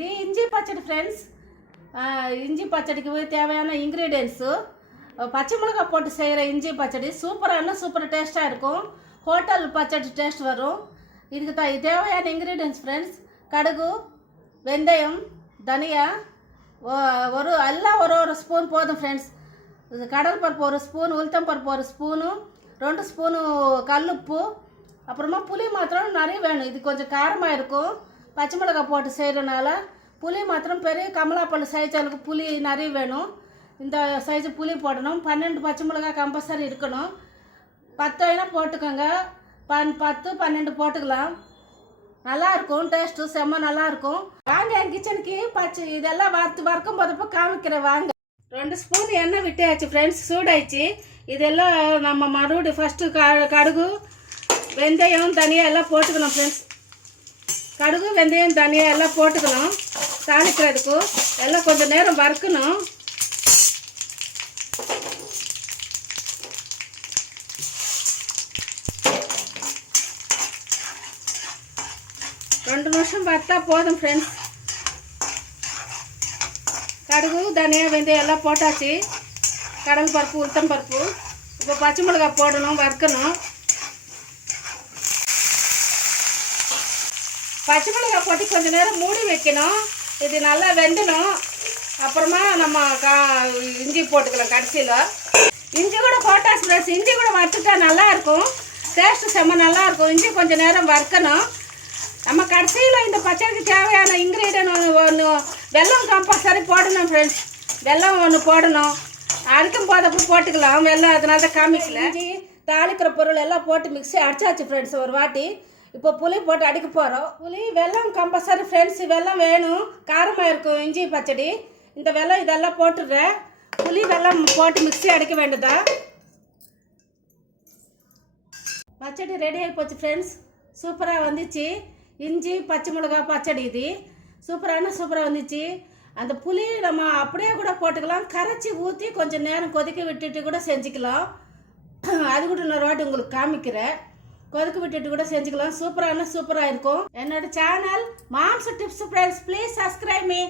இது இஞ்சி பச்சடி ஃப்ரெண்ட்ஸ். இஞ்சி பச்சடிக்கு தேவையான இன்க்ரீடியன்ஸு பச்சை மிளகாய் போட்டு செய்கிற இஞ்சி பச்சடி சூப்பர் டேஸ்ட்டாக இருக்கும். ஹோட்டல் பச்சடி டேஸ்ட் வரும். இதுக்கு தேவையான இன்க்ரீடியன்ஸ் ஃப்ரெண்ட்ஸ்: கடுகு, வெந்தயம், தனியா எல்லாம் ஒரு ஸ்பூன் போதும் ஃப்ரெண்ட்ஸ். கடல் பருப்பு ஒரு ஸ்பூன், உளுத்தம் பருப்பு ஒரு ஸ்பூனு, 2 ஸ்பூனு கல்லுப்பு, அப்புறமா புளி மாத்திரம் நிறைய வேணும். இது கொஞ்சம் காரமாக இருக்கும். பச்சை மிளகாய் போட்டு செய்கிறனால புளி மாத்திரம் பெரிய கமலாப்பழ சைஸ் அளவுக்கு புளி நிறைய வேணும். இந்த சைஸு புளி போடணும். 12 பச்சை மிளகாய் கம்பல்சரி இருக்கணும். 10 வேணா போட்டுக்கோங்க. 10 12 போட்டுக்கலாம். நல்லாயிருக்கும். டேஸ்ட்டு செம்ம நல்லாயிருக்கும். வாங்க என் கிச்சனுக்கு இதெல்லாம் வறுக்கும் போதப்போ காமிக்கிறேன் வாங்க. 2 ஸ்பூன் எண்ணெய் விட்டாச்சு ஃப்ரெண்ட்ஸ். சூடாயிடுச்சு. இதெல்லாம் நம்ம மறுபடியும் ஃபஸ்ட்டு கடுகு, வெந்தயம், தனியா எல்லாம் போட்டுக்கணும் ஃப்ரெண்ட்ஸ். கடுகு, வெந்தயம், தனியா எல்லாம் போட்டுக்கணும். தாளிக்கிறதுக்கு எல்லாம் கொஞ்சம் நேரம் வறுக்கணும். ரெண்டு நிமிஷம் வறுத்தா போதும் ஃப்ரெண்ட்ஸ். கடுகு, தனியா, வெந்தயம் எல்லாம் போட்டாச்சு. கடல் பருப்பு, உளுத்தம் பருப்பு. இப்போ பச்சை மிளகாய் போடணும், வறுக்கணும். பச்சை மிளகாய் போட்டு கொஞ்சம் நேரம் மூடி வைக்கணும். இது நல்லா வெந்தணும். அப்புறமா நம்ம இஞ்சி போட்டுக்கலாம் கடைசியில். இஞ்சி கூட போட்டாச்சு ஃப்ரெண்ட்ஸ். இஞ்சி கூட வறுத்துட்டா நல்லாயிருக்கும். டேஸ்ட்டு செம்ம நல்லாயிருக்கும். இஞ்சி கொஞ்சம் நேரம் வறுக்கணும். நம்ம கடைசியில் இந்த பச்சடிக்கு தேவையான இன்க்ரீடியன்ட் ஒன்று வெல்லம் கம்பல்சரி போடணும் ஃப்ரெண்ட்ஸ். வெல்லம் ஒன்று போடணும். அரைக்கும் போதப்போ போட்டுக்கலாம் வெல்லம். அதனால தான் காமிக்கல. இஞ்சி தாளிக்கிற பொருள் எல்லாம் போட்டு மிக்ஸி அடிச்சாச்சு ஃப்ரெண்ட்ஸ் ஒரு வாட்டி. இப்போ புளி போட்டு அடிக்க போகிறோம். புளி, வெல்லம் கம்பல்சரி ஃப்ரெண்ட்ஸ். வெல்லம் வேணும். காரமாக இருக்கும் இஞ்சி பச்சடி. இந்த வெல்லம் இதெல்லாம் போட்டுடுறேன். புளி, வெல்லம் போட்டு மிக்ஸி அடிக்க வேண்டியதா. பச்சடி ரெடி ஆகி போச்சு ஃப்ரெண்ட்ஸ். சூப்பராக வந்துச்சு. இஞ்சி பச்சை மிளகாய் பச்சடி இது சூப்பராக வந்துச்சு. அந்த புளி நம்ம அப்படியே கூட போட்டுக்கலாம். கரைச்சி ஊற்றி கொஞ்சம் நேரம் கொதிக்க விட்டுட்டு கூட செஞ்சுக்கலாம். அது கூட நான் வாட்டி உங்களுக்கு காமிக்கிறேன். கொதிக்க விட்டுட்டு கூட செஞ்சுக்கலாம். சூப்பராக இருக்கும். என்னோட channel moms tips friends. Please subscribe me.